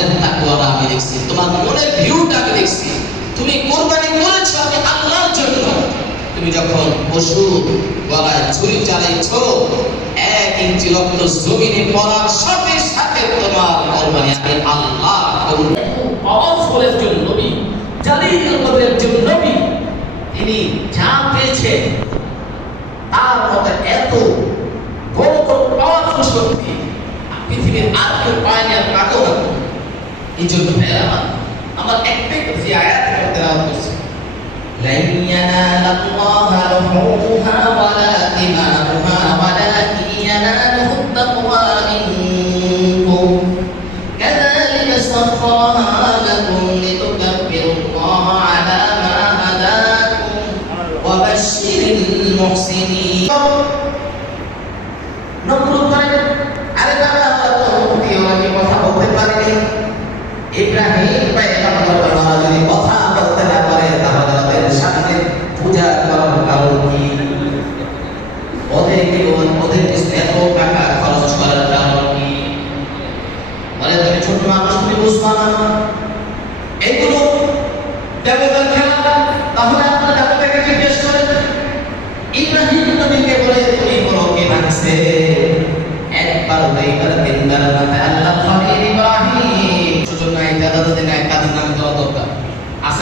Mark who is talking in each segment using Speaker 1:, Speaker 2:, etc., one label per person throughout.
Speaker 1: মনের তাকুয়াটা আমি দেখছি, তোমার মনের ভিউটা আমি দেখছি। তুমি কোরবানি করেছ আমি আল্লাহর জন্য। তুমি যখন পশু গলায় ছুরি চালাইছো, এক ইঞ্চি রক্ত জমিনে পড়ার সাথে সাথে তোমার কোরবানি আমি আল্লাহ পাওয়ারফুল একজন নবী, জালিল একজন নবী, তিনি যা পেয়েছেন এই জন্য ভাইয়েরা আমার আমার একটাই কথা যে আয়াত করতে রাত করছে لن ينال الله لحومها ولا دماؤها ولكن يناله التقوى منكم كذلك سخرها لكم لتكبروا الله على ما هداكم وبشر المحسنين বলে, তুমি বলো কে একবার আল্লাহ ইব্রাহিম। নাই, দাদা কাদের নামে দেওয়া দরকার।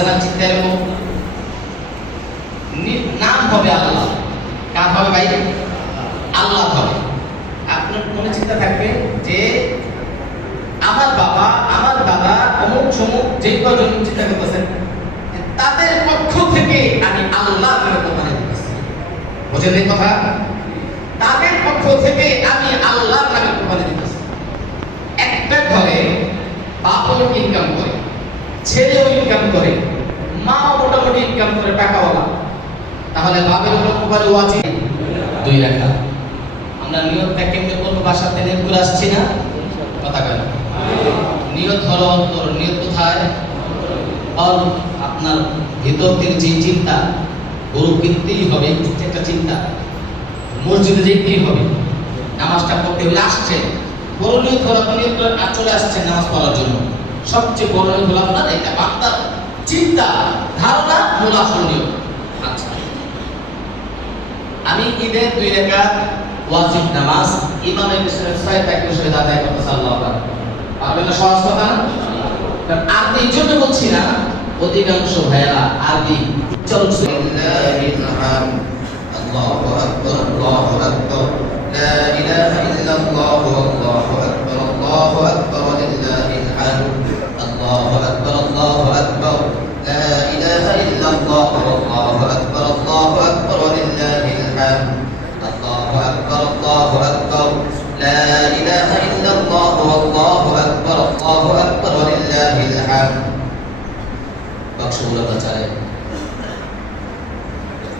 Speaker 1: না চিন্তা এরকম? নাম হবে আল্লাহ। কার হবে ভাই? আল্লাহ হবে। আপনার মনে চিন্তা থাকবে যে, আমার বাবা, আমার দাদা, অমুক সমুক যে কজন চিন্তা করতেছেন, তাদের পক্ষ থেকে আমি আল্লাহ কোরবানি দিতেছি বুঝেন এই কথা? তাদের পক্ষ থেকে আমি আল্লাহ নামে কোরবানি দিতেছি। একটা ঘরে বাপও ইনকাম করে, ছেলেও ইনকাম করে মা মোটামুটি ইনকাম করে টাকাওয়ালা। তাহলে বাপের উপর কোরবানি ওয়াজিব দুই রাখা আমরা নিয়তটা কেমনে করব? বাসাতে নিয়ত করে আসছি না? কথা কেন নিয়ত হলো অন্তর, নিয়ত কোথায়? আপনার ভিতর যে চিন্তা গরু কিনতেই হবে, একটা চিন্তা। মসজিদে যেতেই হবে, নামাজটা পড়তে হলে আসছে। বড় নিয়ত হলো করে আর চলে আসছেন নামাজ পড়ার জন্য। সবচেয়ে নিয়ত হলো আপনার এটা চিন্তা, ধারণা আচ্ছা। আমি দুই রেখাত ওয়াজিব নামাজ ইমামের না সহজ কথা? জন্য বলছি না, অধিকাংশ ভাইয়েরা আরবি تغفر
Speaker 2: الله العام الله أكبر الله أكبر. لا إله إلا الله الله أكبر الله أكبر لله الحمد. الله أكبر الله أكبر. لا إله إلا الله الله أكبر الله أكبر لله الحمد. الله أكبر الله أكبر. لا إله إلا الله والله أكبر الله أكبر لله الحمد.
Speaker 1: بخشوا لك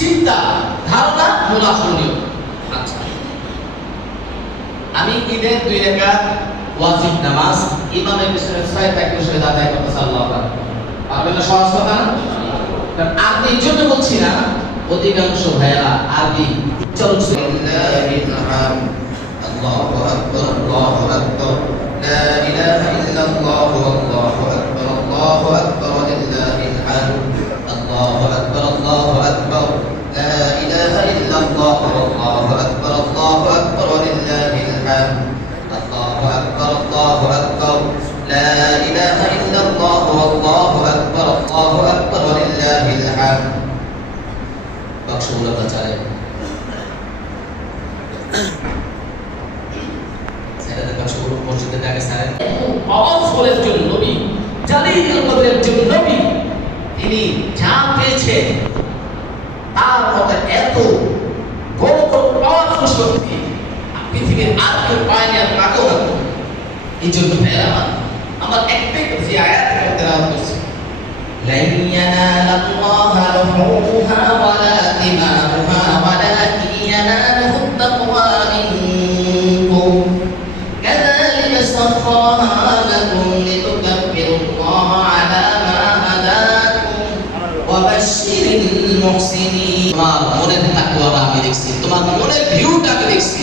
Speaker 1: চিন্তা ধারণা মূল আসল নিয়ত আচ্ছা আমি ঈদের দুই রেখাত ওয়াজিব নামাজ ইমামের পিছনে ছয় তাকে সহিত আদায় করতে আল্লাহ পারবেন না সহজ কথা না কারণ আরবি এই জন্য বলছি না অধিকাংশ ভাইয়েরা আরবি চলছে
Speaker 2: لله الحمد الله أكبر الله أكبر لا إله إلا الله والله أكبر الله أكبر ولله إله إلا الله والله أكبر الله أكبر ولله الحمد
Speaker 1: বাক্সগুলো চালে স্যারেদের বাক্সগুলো মসজিদে আগে স্যারের পাওয়ারফুল একজন নবী জালিল কদরের একজন নবী তিনি যা পেয়েছেন তার মতো এত বড় বড় পাওয়ারফুল শক্তি পৃথিবীর আর কেউ পায়নি আর কাকেও না এই জন্য ভাইয়েরা আমার আমার একটাই কথা যে আয়াত তেলাওয়াত করছি لن ينال الله لحومها ولا دماؤها ولكن يناله التقوى منكم كذلك سخرها لكم لتكبروا الله على ما هداكم وبشر المحسنين তোমার মনের তাকওয়াটা আমি দেখছি তোমার মনের ভিউটা আমি দেখছি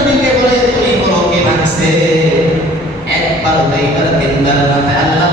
Speaker 1: নবীকে বলে তুমি গ্রহকে ডাকছে একবার দুইবার তিনবার না আল্লাহ